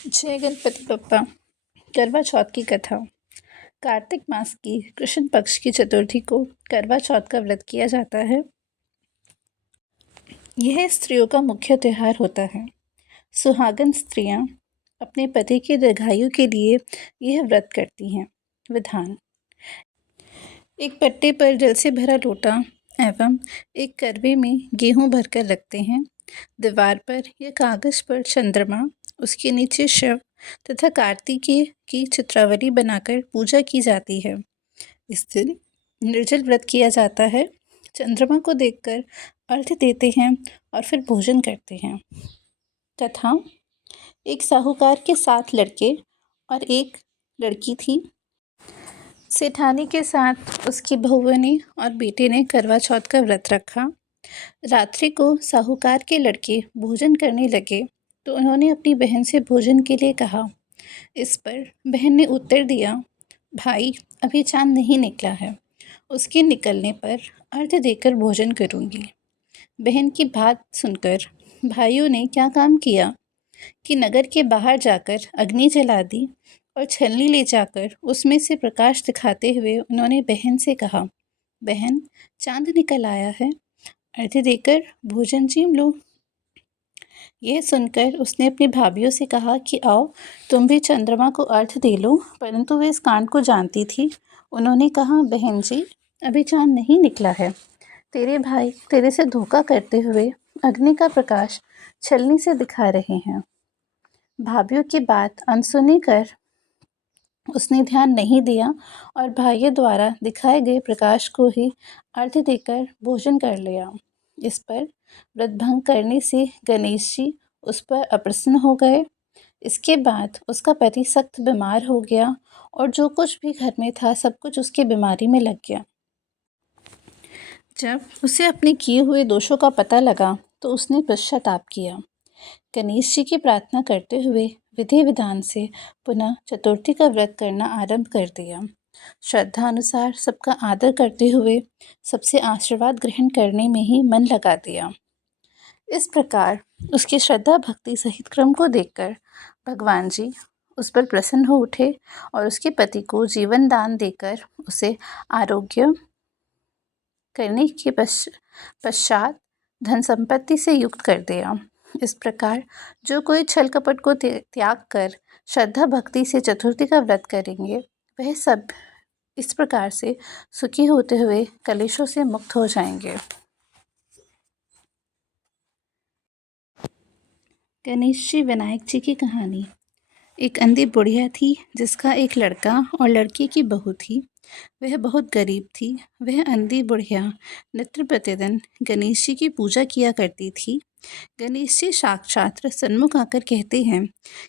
जय गणपति बप्पा। करवा चौथ की कथा। कार्तिक मास की कृष्ण पक्ष की चतुर्थी को करवा चौथ का व्रत किया जाता है। यह स्त्रियों का मुख्य त्यौहार होता है। सुहागन स्त्रियां अपने पति के दीर्घायु के लिए यह व्रत करती हैं। विधान: एक पट्टे पर जल से भरा लोटा एवं एक करवे में गेहूं भरकर रखते हैं। दीवार पर या कागज पर चंद्रमा, उसके नीचे शिव तथा कार्तिकेय की चित्रावली बनाकर पूजा की जाती है। इस दिन निर्जल व्रत किया जाता है। चंद्रमा को देखकर अर्घ्य देते हैं और फिर भोजन करते हैं। तथा एक साहूकार के 7 लड़के और एक लड़की थी। सेठानी के साथ उसकी बहुओं ने और बेटे ने करवा चौथ का व्रत रखा। रात्रि को साहूकार के लड़के भोजन करने लगे तो उन्होंने अपनी बहन से भोजन के लिए कहा। इस पर बहन ने उत्तर दिया, भाई अभी चांद नहीं निकला है, उसके निकलने पर अर्घ्य देकर भोजन करूंगी। बहन की बात सुनकर भाइयों ने क्या काम किया कि नगर के बाहर जाकर अग्नि जला दी और छलनी ले जाकर उसमें से प्रकाश दिखाते हुए उन्होंने बहन से कहा, बहन चांद निकल आया है, अर्घ्य देकर भोजन जीम लो। यह सुनकर उसने अपनी भाभीयों से कहा कि आओ तुम भी चंद्रमा को अर्घ्य दे लो, परंतु वे इस कांड को जानती थी। उन्होंने कहा, बहन जी अभी चांद नहीं निकला है, तेरे भाई तेरे से धोखा करते हुए अग्नि का प्रकाश छलनी से दिखा रहे हैं। भाभीयों की बात अनसुनी कर उसने ध्यान नहीं दिया और भाइयों द्वारा दिखाए गए प्रकाश को ही अर्घ्य देकर भोजन कर लिया। इस पर व्रत भंग करने से गणेश जी उस पर अप्रसन्न हो गए। इसके बाद उसका पति सख्त बीमार हो गया और जो कुछ भी घर में था सब कुछ उसकी बीमारी में लग गया। जब उसे अपने किए हुए दोषों का पता लगा तो उसने पश्चाताप किया। गणेश जी की प्रार्थना करते हुए विधि विधान से पुनः चतुर्थी का व्रत करना आरंभ कर दिया। श्रद्धा अनुसार सबका आदर करते हुए सबसे आशीर्वाद ग्रहण करने में ही मन लगा दिया। इस प्रकार उसकी श्रद्धा भक्ति सहित क्रम को देखकर भगवान जी उस पर प्रसन्न हो उठे और उसके पति को जीवन दान देकर उसे आरोग्य करने के पश्चात धन संपत्ति से युक्त कर दिया। इस प्रकार जो कोई छल कपट को त्याग कर श्रद्धा भक्ति से चतुर्थी का व्रत करेंगे वह सब इस प्रकार से सुखी होते हुए कलेशों से मुक्त हो जाएंगे। गणेश जी विनायक जी की कहानी। एक अंधी बुढ़िया थी जिसका एक लड़का और लड़की की बहू थी। वह बहुत गरीब थी। वह अंधी बुढ़िया नित्य प्रतिदिन गणेश जी की पूजा किया करती थी। गणेश जी साक्षात सन्मुख आकर कहते हैं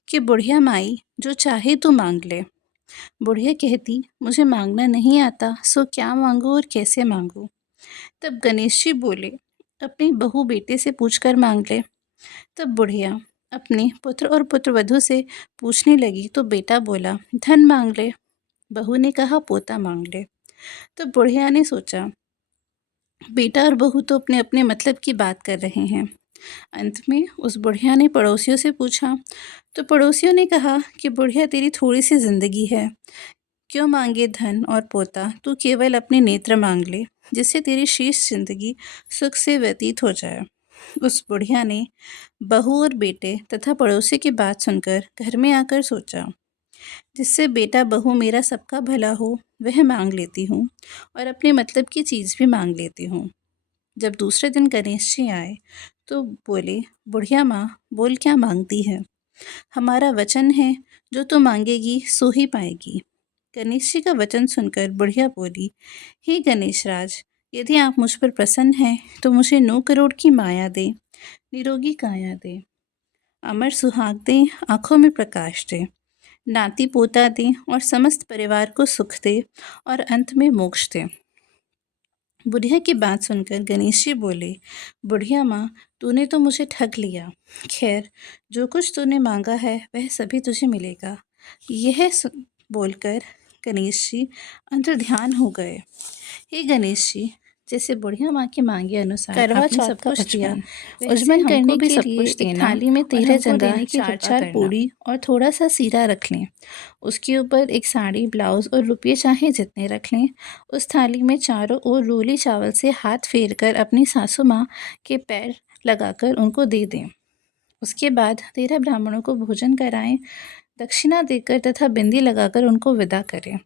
कि बुढ़िया माई जो चाहे तो मांग ले। बुढ़िया कहती, मुझे मांगना नहीं आता, सो क्या मांगू और कैसे मांगू। तब गणेश जी बोले, अपनी बहू बेटे से पूछकर मांग ले। तब बुढ़िया अपने पुत्र और पुत्रवधू से पूछने लगी तो बेटा बोला, धन मांग ले। बहू ने कहा, पोता मांग ले। तो बुढ़िया ने सोचा, बेटा और बहू तो अपने अपने मतलब की बात कर रहे हैं। अंत में उस बुढ़िया ने पड़ोसियों से पूछा तो पड़ोसियों ने कहा कि बुढ़िया तेरी थोड़ी सी जिंदगी है, क्यों मांगे धन और पोता, तू केवल अपने नेत्र मांग ले, जिससे तेरी शेष जिंदगी सुख से व्यतीत हो जाए। उस बुढ़िया ने बहू और बेटे तथा पड़ोसी की बात सुनकर घर में आकर सोचा, जिससे बेटा बहू मेरा सबका भला हो वह मांग लेती हूँ और अपने मतलब की चीज़ भी मांग लेती हूँ। जब दूसरे दिन गणेश जी आए तो बोले, बुढ़िया माँ बोल क्या मांगती है, हमारा वचन है जो तू मांगेगी सो ही पाएगी। गणेश जी का वचन सुनकर बुढ़िया बोली, हे गणेश राज, यदि आप मुझ पर प्रसन्न हैं तो मुझे 9 करोड़ की माया दे, निरोगी काया दे, अमर सुहाग दे, आँखों में प्रकाश दे, नाती पोता दे और समस्त परिवार को सुख दे और अंत में मोक्ष दे। बुढ़िया की बात सुनकर गणेश जी बोले, बुढ़िया माँ तूने तो मुझे ठग लिया। खैर जो कुछ तूने मांगा है वह सभी तुझे मिलेगा। यह बोलकर गणेश जी अंतर्ध्यान हो गए। हे गणेश जी, जैसे बुढ़िया माँ की मांगे अनुसार करवा आपने चौथ सब का कुछ दिया। उजमन उजमन करने भी के सब लिए कुछ एक देना थाली में और 13 हमको जगह देने की चार कृपा चार करना। पूड़ी और थोड़ा सा सीरा रख लें। उसके ऊपर एक साड़ी, ब्लाउज और रुपये चाहे जितने रख लें। उस थाली में चारों ओर रोली चावल से हाथ फेर कर अपनी सासू माँ के पैर लगाकर उनको दे दें। उसके बाद 13 ब्राह्मणों को भोजन कराएं, दक्षिणा देकर तथा बिंदी लगाकर उनको विदा करें।